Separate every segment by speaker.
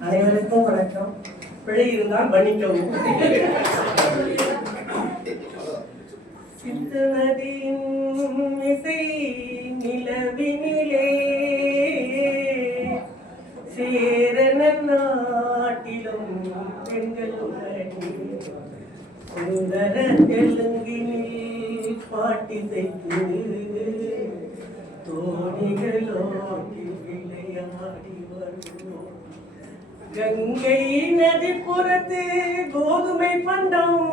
Speaker 1: அனைவருக்கும் வணக்கம். பிழை இருந்தால் மன்னிக்கவும். சித்தனதியின் இசை நிலவினிலே சேரன நாட்டிலும் பெண்கள் சுந்தர தெலுங்கினில் பாட்டி தைத்து தோணிகளோடி விளையாடி வருவோம் கங்கை நதி புறத்து கோதுமை பண்டம்.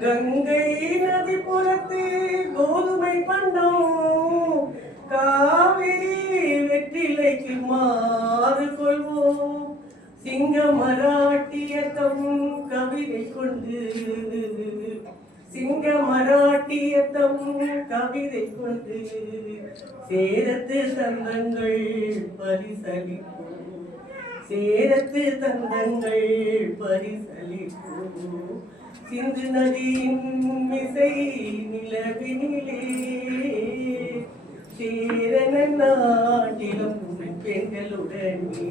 Speaker 1: கங்கை நதி புறத்து கோதுமை பண்டம். காவிரி வெற்றிலைக்கு மாறு கொள்வோம். சிங்க மராட்டியத்தமும் கவிதை கொண்டு. சிங்க மராட்டியத்தம் கவிதை கொண்டு சேரத்து தந்தங்கள் பரிசளிப்போம் சேரத்து தந்தங்கள் பரிசளிப்போம் சிந்து நதியின் மிசை நிலவினிலே சேரன நாட்டிலும் பெண்களுடனே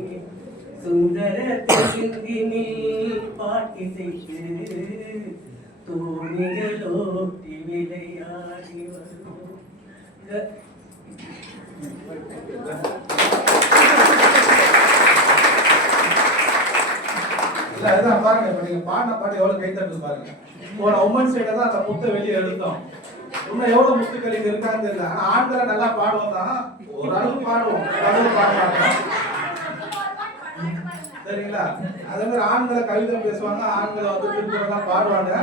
Speaker 1: சுந்தர தெலுங்கினில் பாட்டி செய்து தோணிகளோட்டி விளையாடி வரும் க-
Speaker 2: இல்ல அதுதான் பாருங்க இப்ப நீங்க பாடின பாட்டு எவ்வளவு கைத்தட்டு பாருங்க. போன உமன் சைடுல தான் அந்த முத்தை வெளியே எடுத்தோம். இன்னும் எவ்வளவு முத்துக்கள் இங்க இருக்கான்னு தெரியல. ஆனா ஆண்களை நல்லா பாடுவோம் தான். ஓரளவு பாடுவோம். ஓரளவு பாடுவாங்க சரிங்களா? அதே மாதிரி ஆண்களை கவிதை பேசுவாங்க ஆண்களை வந்து திருக்குறள்லாம் பாடுவாங்க.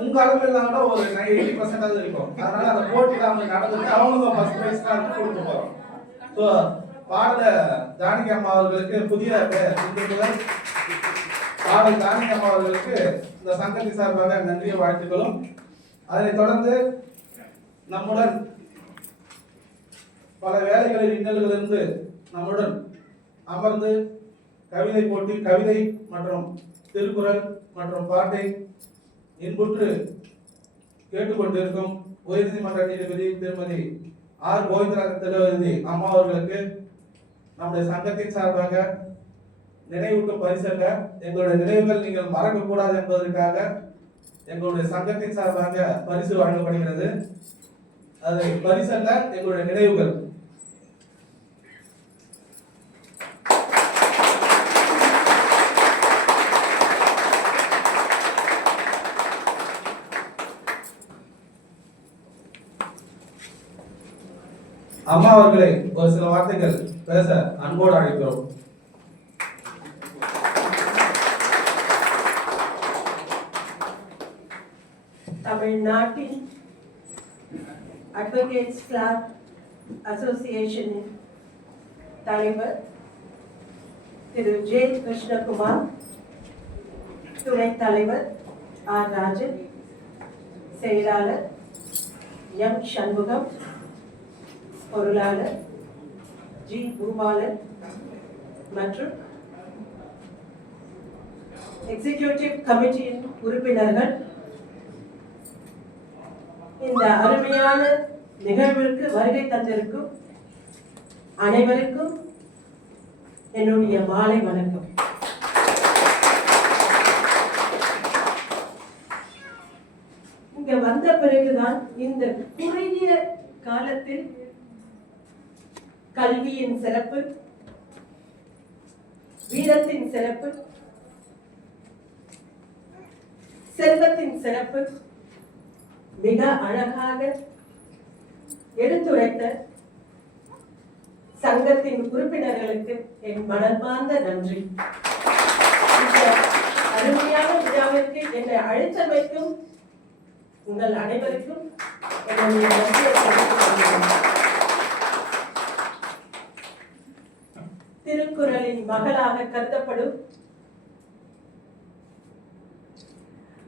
Speaker 2: உங்க அளவில் இருந்தா கூட ஒரு எயிட்டி பர்சன்டாவது இருக்கும். அதனால அந்த போட்டியில் அவங்க நடந்துட்டு அவங்களுக்கு ஃபர்ஸ்ட் பிரைஸ் தான் கொடுக்க போறோம். ஸோ பாடல ஜானகி அம்மா அவர்களுக்கு புதிய பெயர் பாடல் ஜானகி அம்மா அவர்களுக்கு இந்த சங்கத்தி சார்பாக நன்றிய வாழ்த்துக்களும் அதனைத் தொடர்ந்து நம்முடன் பல வேலைகளில் இன்னல்களிலிருந்து நம்முடன் அமர்ந்து கவிதை போட்டி கவிதை மற்றும் திருக்குறள் மற்றும் பாட்டை இன்புற்று கேட்டுக்கொண்டிருக்கும் உயர்நீதிமன்ற நீதிபதி திருமதி ஆர் கோவிந்தநாதன் திருவதி அம்மா அவர்களுக்கு நம்முடைய சங்கத்தின் சார்பாக நினைவூட்டும் பரிசல்ல எங்களுடைய நினைவுகள் நீங்கள் மறக்க கூடாது என்பதற்காக எங்களுடைய சங்கத்தின் சார்பாக பரிசு வழங்கப்படுகிறது. அது பரிசல்ல எங்களுடைய நினைவுகள். அம்மா அவர்களை ஒரு சில வார்த்தைகள் பேச அன்போடு அழைக்கிறோம்.
Speaker 1: தமிழ்நாட்டின் அட்வொகேட்ஸ் கிளப் அசோசியேஷனின் தலைவர் திரு ஜே கிருஷ்ணகுமார் துணைத் தலைவர் ஆர் ராஜன் செயலாளர் எம் சண்முகம் பொருளாளர் ஜி. பூபாலன் மற்றும் எக்ஸிகியூட்டிவ் கமிட்டியின் உறுப்பினர்கள். இந்த அருமையான நிகழ்விற்கு வருகை தந்திருக்கும் அனைவருக்கும் என்னுடைய மாலை வணக்கம். இங்க வந்த பிறகுதான் இந்த குறுகிய காலத்தில் கல்வியின் சிறப்பு வீரத்தின் சிறப்பு செல்வத்தின் சிறப்பு மிக அழகாக எடுத்துரைத்த சங்கத்தின் உறுப்பினர்களுக்கு என் மனமார்ந்த நன்றி. அருமையான விழாவிற்கு என்னை அழைத்தமைக்கும் உங்கள் அனைவருக்கும் என்னுடைய நன்றியை தெரிவித்துக் கொள்கிறேன். திருக்குறளின் மகளாக கருதப்படும்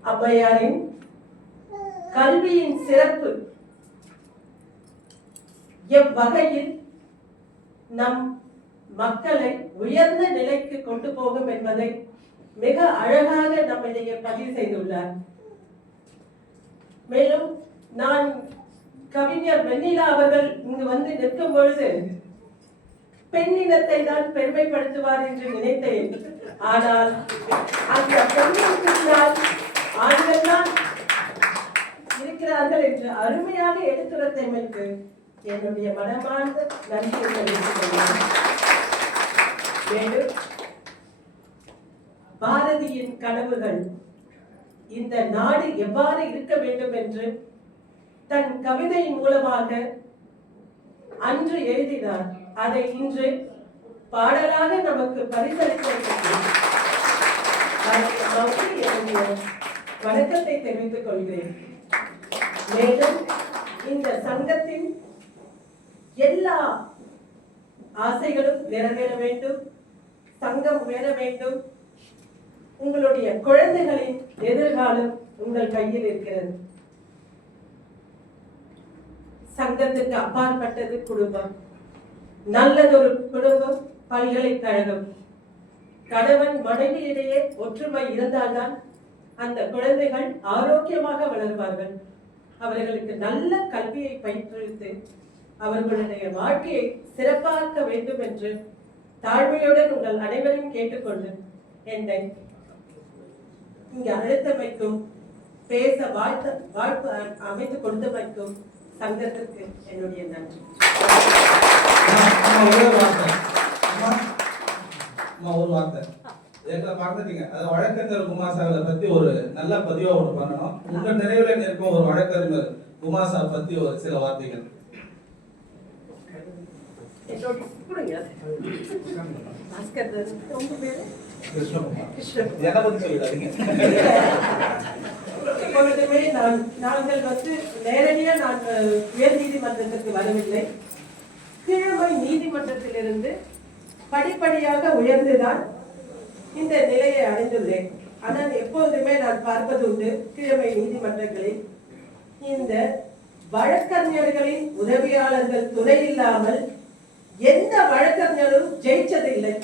Speaker 1: ஔவையாரின் கல்வியின் சிறப்பு எவ்வகையில் நம் மக்களை உயர்ந்த நிலைக்கு கொண்டு போகும் என்பதை மிக அழகாக நம்மிடையே பதிவு செய்துள்ளார். மேலும் நான் கவிஞர் வெண்ணிலா அவர்கள் இங்கு வந்து நிற்கும் பொழுது பெண்ணினத்தை தான் பெருமைப்படுத்துவார் என்று நினைத்தேன். ஆனால் அந்த ஆண்கள் தான் இருக்கிறார்கள் என்று அருமையாக எடுத்துரைத்தமைக்கு என்னுடைய மனமார்ந்த நன்றி மேலும் பாரதியின் கனவுகள் இந்த நாடு எவ்வாறு இருக்க வேண்டும் என்று தன் கவிதையின் மூலமாக அன்று எழுதினார். அதை இன்று பாடலாக நமக்கு பரிசளித்திருக்கிறார் என்னுடைய வணக்கத்தை தெரிவித்துக் கொள்கிறேன். மேலும் இந்த சங்கத்தின் எல்லா ஆசைகளும் நிறைவேற வேண்டும் சங்கம் உயர வேண்டும். உங்களுடைய குழந்தைகளின் எதிர்காலம் உங்கள் கையில் இருக்கிறது. சங்கத்துக்கு அப்பாற்பட்டது குடும்பம். நல்லதொரு குடும்பம் பல்கலைக்கழகம். கணவன் மனைவியிடையே ஒற்றுமை இருந்தால்தான் அந்த குழந்தைகள் ஆரோக்கியமாக வளர்வார்கள். அவர்களுக்கு நல்ல கல்வியை பயிற்றுவித்து அவர்களுடைய வாழ்க்கையை சிறப்பாக்க வேண்டும் என்று தாழ்மையுடன் உங்கள் அனைவரையும் கேட்டுக்கொண்டு என்னை இங்கு அழுத்தமைக்கும் பேச வாழ்த்த வாழ்ப்பு அமைத்து கொடுத்தமைக்கும் சங்கத்திற்கு என்னுடைய நன்றி.
Speaker 2: ஒரு வார்த்தை எங்களை மறந்துட்டீங்க அது வழக்கறிஞர் குமார் சாரை பத்தி ஒரு நல்ல பதிவா ஒன்று பண்ணணும் உங்க நிறைவுல நிற்கும் ஒரு வழக்கறிஞர் குமார் சார் பத்தி ஒரு சில வார்த்தைகள்
Speaker 1: என்னுடைய
Speaker 2: பத்தி சொல்லிடாதீங்க
Speaker 1: எப்பொழுதுமே நான் நாங்கள் வந்து நேரடியா நான் உயர் நீதிமன்றத்திற்கு வரவில்லை. கீழமை நீதிமன்றத்திலிருந்து படிப்படியாக உயர்ந்துதான் இந்த நிலையை அடைந்துள்ளேன். ஆனால் எப்போதுமே நான் பார்ப்பது உண்டு கீழமை நீதிமன்றங்களில் இந்த வழக்கறிஞர்களின் உதவியாளர்கள் துணை இல்லாமல் எந்த வழக்கறிஞரும் ஜெயிச்சதில்லை.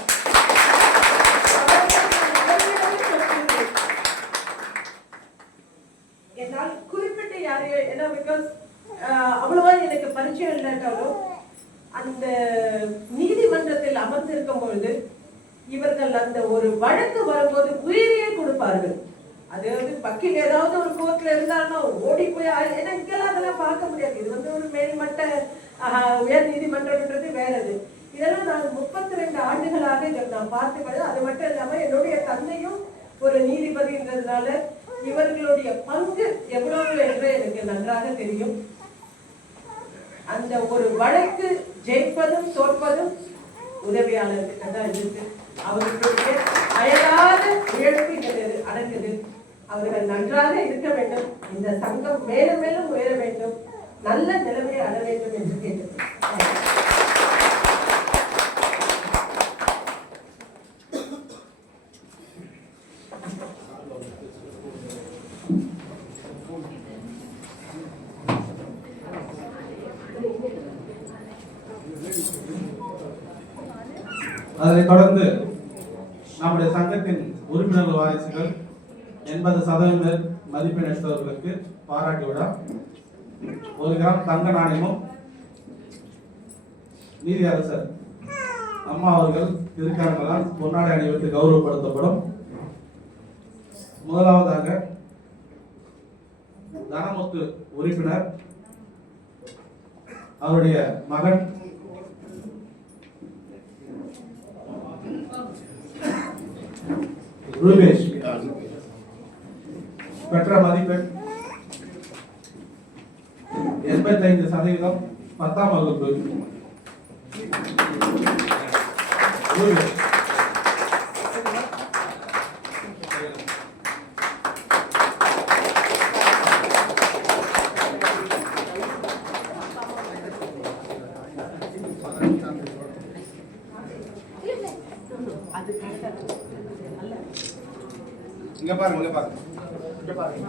Speaker 1: ஒரு இவர்களுடைய பங்கு எவ்வளவு என்று எனக்கு நன்றாக தெரியும். அந்த ஒரு வழக்கு ஜெயிப்பதும் தோற்பதும் உதவியாளர்கிட்ட தான் இருக்கு. அவர்களுடைய அயலாத இழப்பு இதில் அடங்குது. அவர்கள் நன்றாக இருக்க வேண்டும். இந்த சங்கம் மேலும் மேலும் உயர வேண்டும். நல்ல நிலைமையை அட வேண்டும் என்று கேட்டுக்கொள்கிறேன்.
Speaker 2: அதனைத் தொடர்ந்து நம்முடைய சங்கத்தின் உறுப்பினர் வாரிசுகள் எண்பது சதவீத மதிப்பெண் எடுத்தவர்களுக்கு பாராட்டு விழா. ஒரு கிராம் தங்க நாணயமும் நீதியரசர் அம்மா அவர்கள் இருக்கார்களால் பொன்னாடை அணிவித்து கௌரவப்படுத்தப்படும். முதலாவதாக தனமுத்து உறுப்பினர் அவருடைய மகன் ரூபேஷ். பெற்ற மதிப்பெண். எண்பத்தைந்து சதவீதம் பத்தாம் வகுப்பு. ரூபேஷ்.
Speaker 3: இங்க பாருங்க இங்க பாருங்க. இங்க பாருங்க.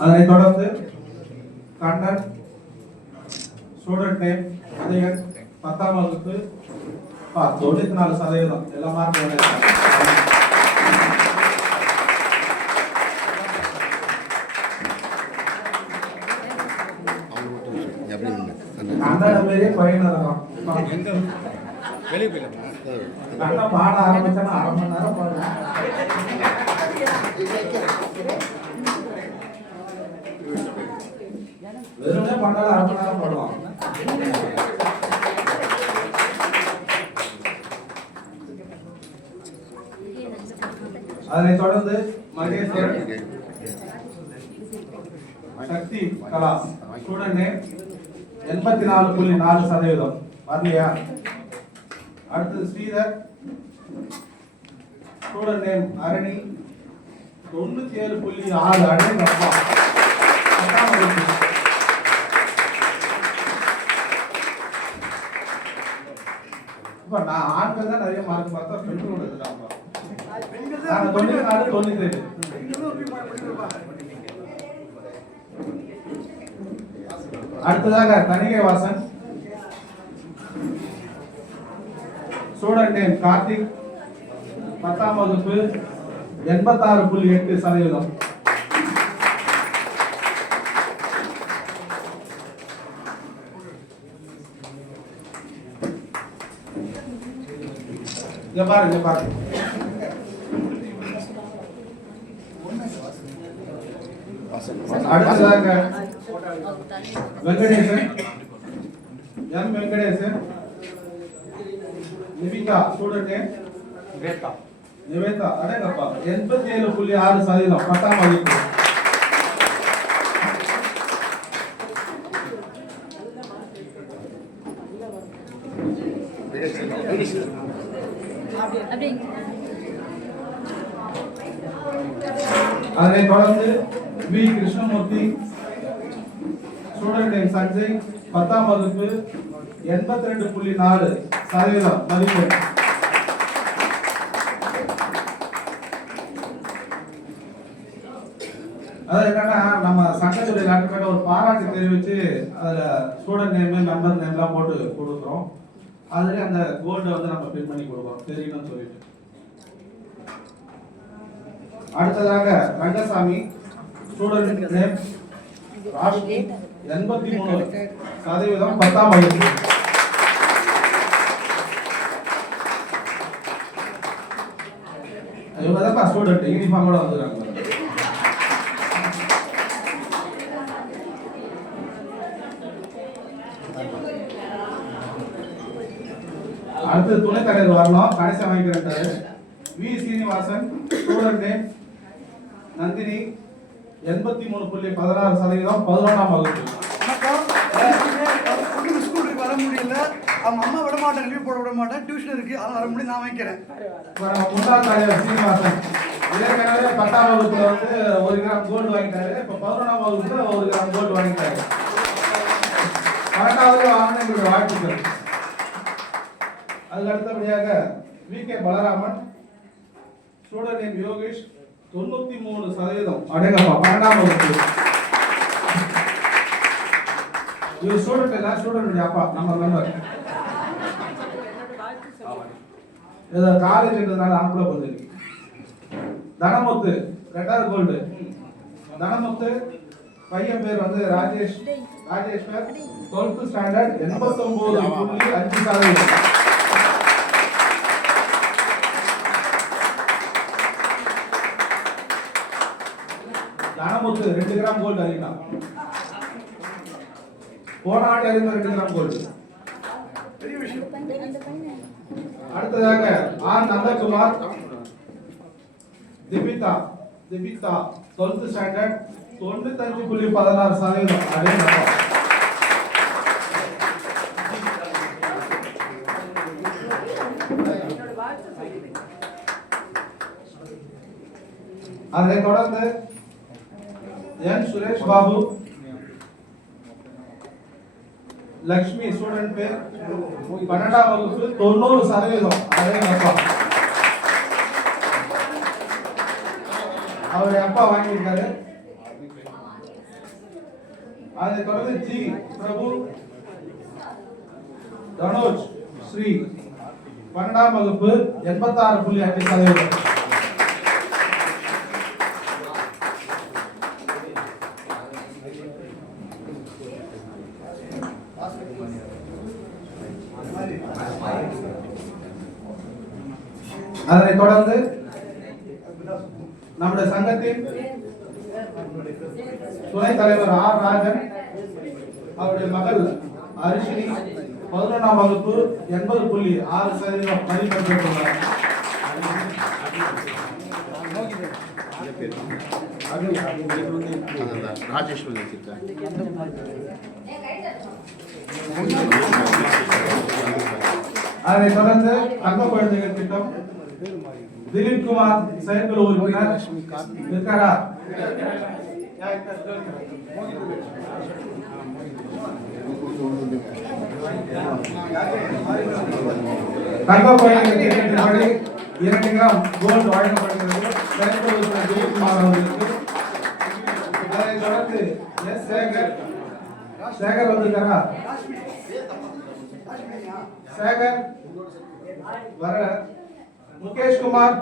Speaker 2: அதனைத் தொடர்ந்து கண்ணன் ஸ்டூடெண்ட் நேம் உதயன் பத்தாம் வகுப்பு பா தொண்ணூத்தி நாலு சதவீதம். எல்லா மார்க்கும் பெரிய பையனாக தான்.
Speaker 3: வெளியே போயிடலாம்
Speaker 2: பாட ஆரம்பிச்சானா அரை மணி நேரம் பாடுவேன் வெறுமனே பண்ணாலும் அரை மணி நேரம் பாடுவான். அதனை தொடர்ந்து மகேஸ்வரன் சக்தி கலா ஸ்டூடெண்ட் நேம் எண்பத்தி நாலு புள்ளி நாலு சதவீதம். வரலையா அடுத்தது ஸ்ரீதர். Student name Arani. தொண்ணூத்தி ஏழு புள்ளி ஆறு அடைங்க அப்பா. அப்பா, நான் ஆண்கள் தான் நிறைய மார்க் பார்த்தா பெண்களோட நாங்க தொண்ணூத்தி நாலு தொண்ணூத்தி ஏழு அடுத்ததாக தணிகை வாசன் ஸ்டூடெண்ட் நேம் கார்த்திக். பத்தாம் வகுப்பு எண்பத்தாறு புள்ளி எட்டு சதவீதம். இங்க பாருங்க அடுத்ததாக Venkatesan. M Venkatesan. Nivika student name
Speaker 3: வேட்டா
Speaker 2: Nivetha அடேங்கப்பா. எண்பத்தி ஏழு புள்ளி ஆறு சதவீதம் பத்தாம் வகுப்பு. அதனைத் தொடர்ந்து V. Krishnamoorthy student name Sanjay பத்தாம் வகுப்பு எண்பத்தி ரெண்டு புள்ளி நாலு சதவீதம் மதிப்பெண். அதாவது என்னன்னா நம்ம சங்கத்துடைய நாட்டுக்கிட்ட ஒரு பாராட்டு தெரிவித்து அதில் ஸ்டூடெண்ட் நேம் மெம்பர் நேம்லாம் போட்டு கொடுக்குறோம். அதில் அந்த கோல்டை வந்து நம்ம பின் பண்ணி கொடுக்குறோம் தெரியணும்னு சொல்லிட்டு. அடுத்ததாக ரங்கசாமி ஸ்டூடெண்ட் நேம் ராஷ்மி எண்பத்தி மூணு சதவீதம் பத்தாம் வகுப்பு இவங்க தான் ஸ்டூடெண்ட் யூனிஃபார்மோட வந்துருக்காங்க. அடுத்து துணை தலைவர் வரணும். கடைசி வாங்கிக்கிறேன் வி. சீனிவாசன் ஸ்டூடெண்ட் நந்தினி. எண்பத்தி மூணு புள்ளி பதினாறு சதவீதம் பதினொன்றாம் வகுப்பு.
Speaker 4: வணக்கம். பொண்ணுக்கு ஸ்கூல் இருக்கு வர முடியல. அவங்க அம்மா விட லீவ் போட விட மாட்டேன். டியூஷன் இருக்கு அதனால வர முடியும் நான் வைக்கிறேன்
Speaker 2: முன்னாள் தலைவர் சீனிவாசன். ஏற்கனவே பத்தாம் வகுப்புல வந்து ஒரு கிராம் கோல்டு வாங்கிட்டாரு. இப்ப பதினொன்றாம் வகுப்புல ஒரு கிராம் கோல்டு வாங்கிட்டாரு. பன்னெண்டாவது வாங்கின எங்களுடைய வாழ்த்துக்கள். அதுக்கு அடுத்தபடியாக V K Balaraman student name Yogesh தொண்ணூத்தி மூணு சதவீதம் அடேங்கப்பா பன்னெண்டாம் வகுப்பு. இவர் ஸ்டூடெண்ட் இல்ல ஸ்டூடெண்ட் அப்பா நம்ம மெம்பர் ஏதோ காலேஜ்ன்றதுனால அனுப்பல போகுது தனமுத்து ரெண்டாவது கோல்டு தனமுத்து பையன் பேர் வந்து ராஜேஷ் ராஜேஸ்வர் டுவெல்த் ஸ்டாண்டர்ட் எண்பத்தொன்பது புள்ளி அஞ்சு சதவீதம் தனமுத்து ரெண்டு கிராம் கோல்டு அறியலாம் போன ஆண்டு அறிந்த ரெண்டு கிராம் கோல்டு
Speaker 4: பெரிய விஷயம்.
Speaker 2: அடுத்ததாக R Nandakumar. Dhipitha Dhipitha twelfth standard தொண்ணூத்தஞ்சு புள்ளி பதினாறு சதவீதம். அடையப்பா அதை தொடர்ந்து என் சுரேஷ் பாபு? லக்ஷ்மி ஸ்டூடெண்ட் பேர்? பன்னெண்டாம் வகுப்பு தொண்ணூறு சதவீதம். அடையப்பா அவருடைய அப்பா வாங்கியிருக்காரு. அதை தொடர்ந்து ஜி. பிரபு. தனோஜ். ஸ்ரீ. பன்னெண்டாம் வகுப்பு எண்பத்தாறு புள்ளி அஞ்சு சதவீதம் அதனைத் தொடர்ந்து நம்முடைய சங்கத்தின் துணைத் தலைவர் ஆர் ராஜன் அவருடைய மகள் அரிஷினி பதினொன்றாம் வகுப்பு எண்பது புள்ளி ஆறு சதவீதம் பணி பெற்றுள்ளார்
Speaker 3: அதுதான் ராஜேஸ்வரி
Speaker 2: அதனைத் தொடர்ந்து தங்க குழந்தைகள் திட்டம் திலீப் குமார் செயற்குழு உறுப்பினர் இருக்காரா தங்க இரண்டு கிராம் கோல்டு வழங்கப்படுகிறது செயற்குழு உறுப்பினர் திலீப் குமார் அவர்களுக்கு அதனைத் தொடர்ந்து எஸ் சேகர் சேகர் வந்திருக்காரா சேகர் வர முகேஷ் குமார்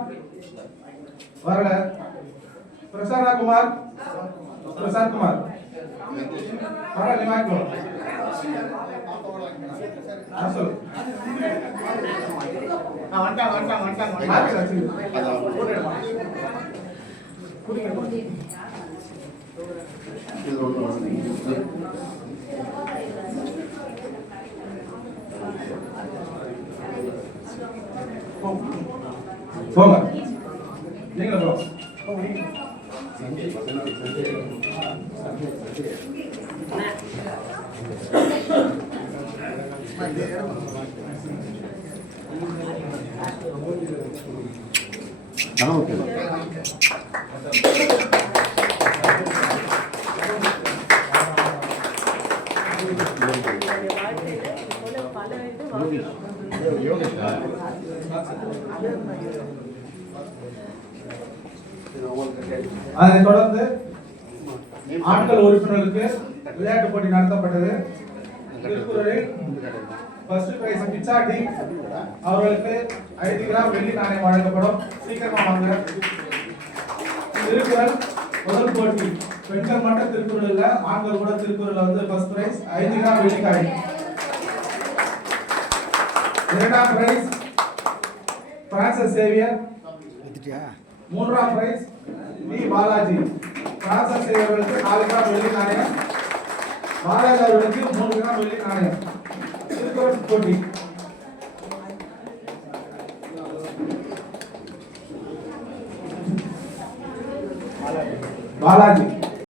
Speaker 2: வரல பிரசன்னா குமார் பிரசாந்த் குமார் வரல நிமாய்க்கோ சொல்லு ஆச்சு, ஆச்சு.
Speaker 3: இது ஒன்று
Speaker 2: போங்க. நீங்களும் போங்க.
Speaker 3: நமக்கு
Speaker 2: அதனைத் தொடர்ந்து ஆண்கள் உறுப்பினர்களுக்கு விளையாட்டு போட்டி நடத்தப்பட்டது. திருக்குறளில் ஃபர்ஸ்ட் பிரைஸ் பிச்சாட்டி அவர்களுக்கு ஐந்து கிராம் வெள்ளி நாணயம் வழங்கப்படும். சீக்கிரமா வாங்க. திருக்குறள் முதல் போட்டி. பெண்கள் மட்டும் திருக்குறள் இல்ல ஆண்கள் கூட திருக்குறள் வந்து ஃபர்ஸ்ட் பிரைஸ் ஐந்து கிராம் வெள்ளி காய் இரண்டாம் பிரைஸ் பிரான்சஸ் சேவியர். மூன்றாம் பிரைஸ் வி பாலாஜி பிரான்சஸ் சேவியர்களுக்கு நாலு கிராம் வெள்ளி நாணயம் பாலாஜி அவர்களுக்கு மூணு கிராம் வெள்ளி நாணயம் திருக்குறள் போட்டி பாலாஜி